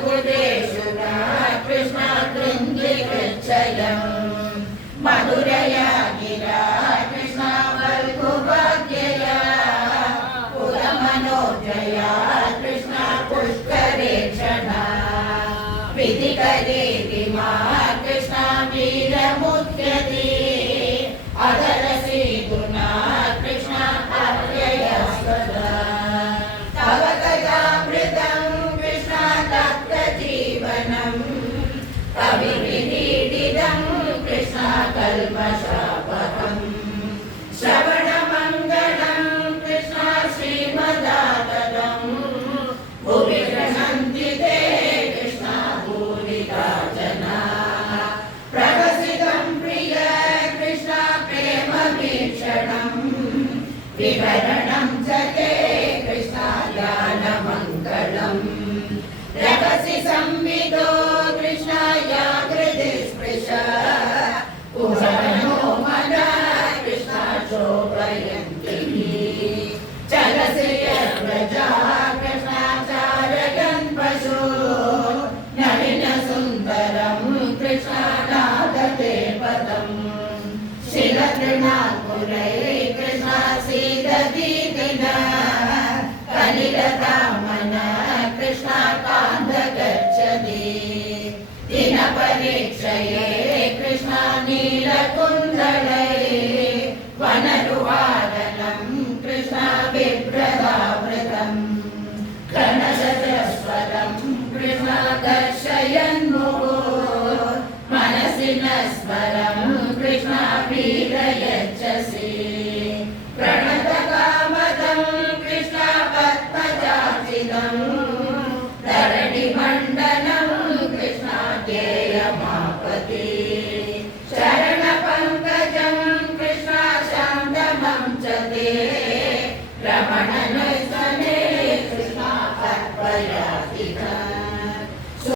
रघुदेशुना कृष्ण कृन्दिकृच्छयम् मधुरया गिरा कृष्ण वल्गुभाग्यया पुरमनोजया कृष्ण पुष्करेक्षणा विधिकरे विमा कृष्ण वीरमुद्यते अदरसीदुना कृष्ण अव्ययस्वदा तव कथामृतं कृष्ण तप्तजीवनम् कविविनीडिदं कृष्ण कल्मषापहम् श्रवणमङ्गलं कृष्ण श्रीमदाततं भुवि गृह्णन्ति ते कृष्ण भूरिदा जनाः प्रवसितं प्रिय कृष्ण प्रेमवीक्षणम् विवरणं च ते कृष्ण ज्ञानमङ्गलम् रवसि संविदो कृष्ण याकृति स्पृश पुराणो मनः कृष्ण शोभयन्ति चलसि यद्व्रजा कृष्ण चारयन् पशु नलिनसुन्दरं कृष्ण नादते पदम् शिलतृणाकुलैः कृष्ण सीदति दिनः कलिलतामनः कृष्ण कान्त गच्छति दिनपरीक्षये कृष्ण नीलकुण्डलैः वनरुवादनं कृष्ण बिभ्रदावृतम् घनशतस्वरं कृष्ण दर्शयन्मुहुः मनसि न स्मरं कृष्ण पीडयच्छसि प्रणतकामदं कृष्ण पद्मजार्चितं धरणिमण्डनं कृष्ण ध्येयमापति चरणपङ्कजं कृष्ण शान्तमं च ते रमण